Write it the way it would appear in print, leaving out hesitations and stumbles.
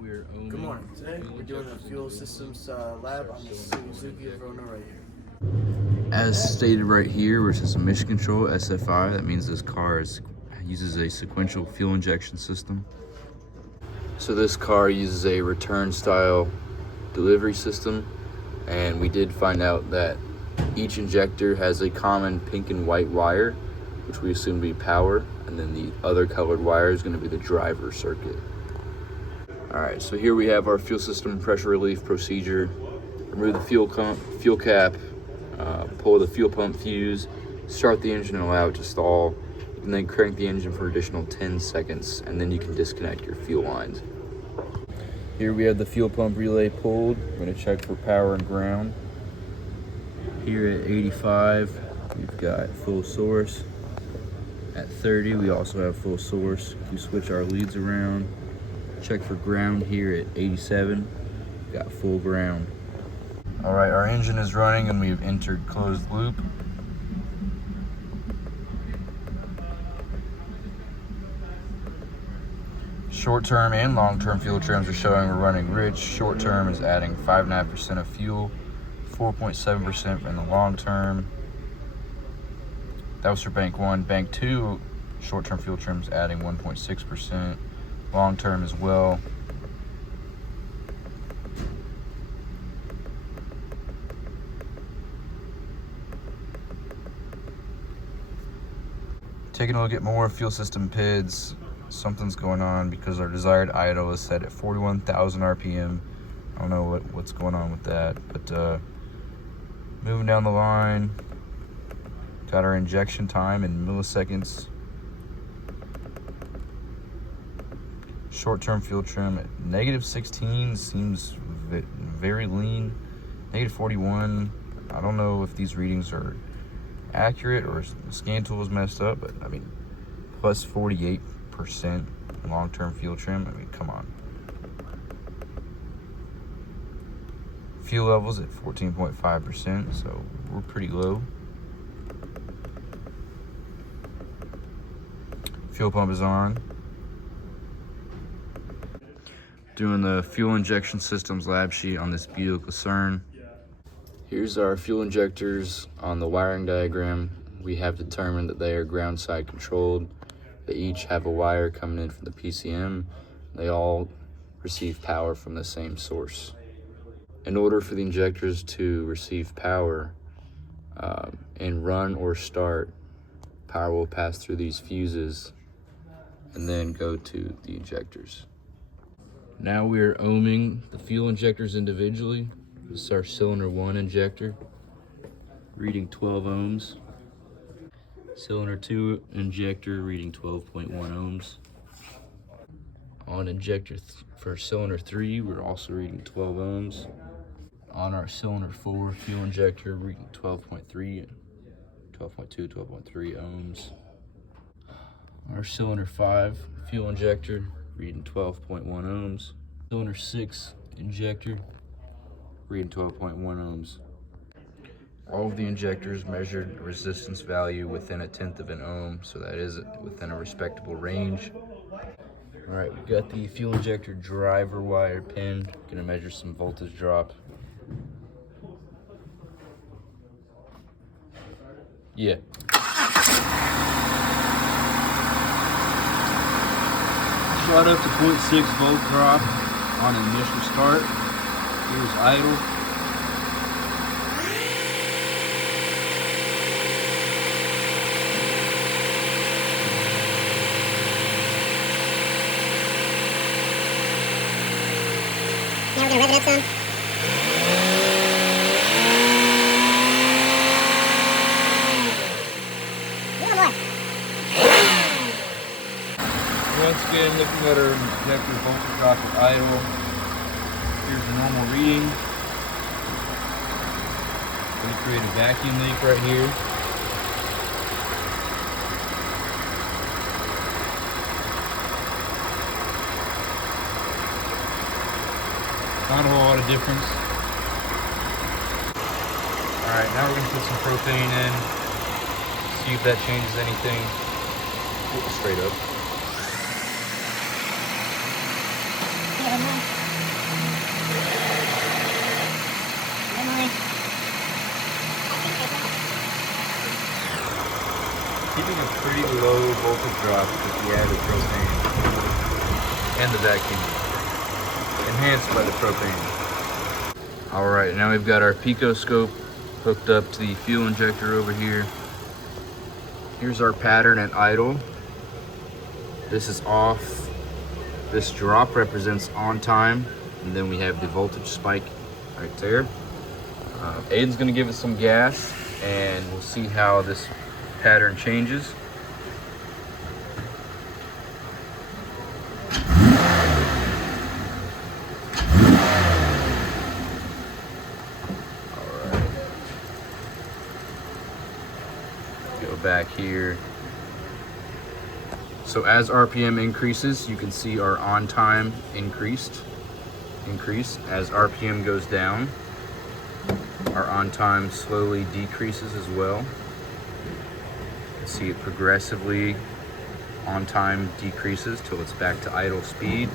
we're owning. Good morning. Today we're doing the fuel systems lab on the Suzuki Verona right here. As stated right here, which is a mission control SFI, that means this car uses a sequential fuel injection system. So this car uses a return style delivery system, and we did find out that each injector has a common pink and white wire, which we assume to be power, and then the other colored wire is going to be the driver circuit. All right, so here we have our fuel system pressure relief procedure. Remove the fuel cap, pull the fuel pump fuse, start the engine and allow it to stall. You can then crank the engine for an additional 10 seconds, and then you can disconnect your fuel lines. Here we have the fuel pump relay pulled. We're going to check for power and ground. Here at 85, we've got full source. At 30, we also have full source. We switch our leads around. Check for ground here at 87, got full ground. All right, our engine is running and we've entered closed loop. Short-term and long-term fuel trims are showing we're running rich. Short-term is adding 5.5% of fuel, 4.7% in the long-term. That was for bank 1. Bank 2, short-term fuel trims adding 1.6%. Long-term as well. Taking a look at more fuel system PIDs. Something's going on because our desired idle is set at 41,000 RPM. I don't know what's going on with that, but moving down the line, got our injection time in milliseconds. Short-term fuel trim at -16 seems very lean. -41, I don't know if these readings are accurate or the scan tool is messed up, but I mean, plus 48% long-term fuel trim. I mean, come on. Fuel levels at 14.5%, so we're pretty low. Fuel pump is on. Doing the fuel injection systems lab sheet on this Buick Lucerne. Here's our fuel injectors on the wiring diagram. We have determined that they are ground side controlled. They each have a wire coming in from the PCM. They all receive power from the same source. In order for the injectors to receive power and run or start, power will pass through these fuses and then go to the injectors. Now we are ohming the fuel injectors individually. This is our cylinder 1 injector, reading 12 ohms. Cylinder 2 injector, reading 12.1 ohms. On injector for cylinder 3, we're also reading 12 ohms. On our cylinder 4 fuel injector, reading 12.3, 12.2, 12.3 ohms. Our cylinder 5 fuel injector, reading 12.1 ohms. Cylinder 6 injector, reading 12.1 ohms. All of the injectors measured a resistance value within 1/10 of an ohm, so that is within a respectable range. All right, we've got the fuel injector driver wire pin. Gonna measure some voltage drop. Yeah. Shot up to 0.6 volt drop on initial start. Here's idle. Now we're gonna rev it up some. Once again, looking at our injector voltage drop at idle. Here's the normal reading. We create a vacuum leak right here. Not a whole lot of difference. All right, now we're gonna put some propane in, see if that changes anything. Straight up. Yeah, voltage drop with the added propane and the vacuum, enhanced by the propane. All right, now we've got our pico scope hooked up to the fuel injector over here. Here's our pattern at idle. This is off. This drop represents on time, and then we have the voltage spike right there. Aiden's gonna give it some gas, and we'll see how this pattern changes. All right. Go back here. So as RPM increases, you can see our on time increase. As RPM goes down, our on time slowly decreases as well. You can see it progressively on time decreases till it's back to idle speed.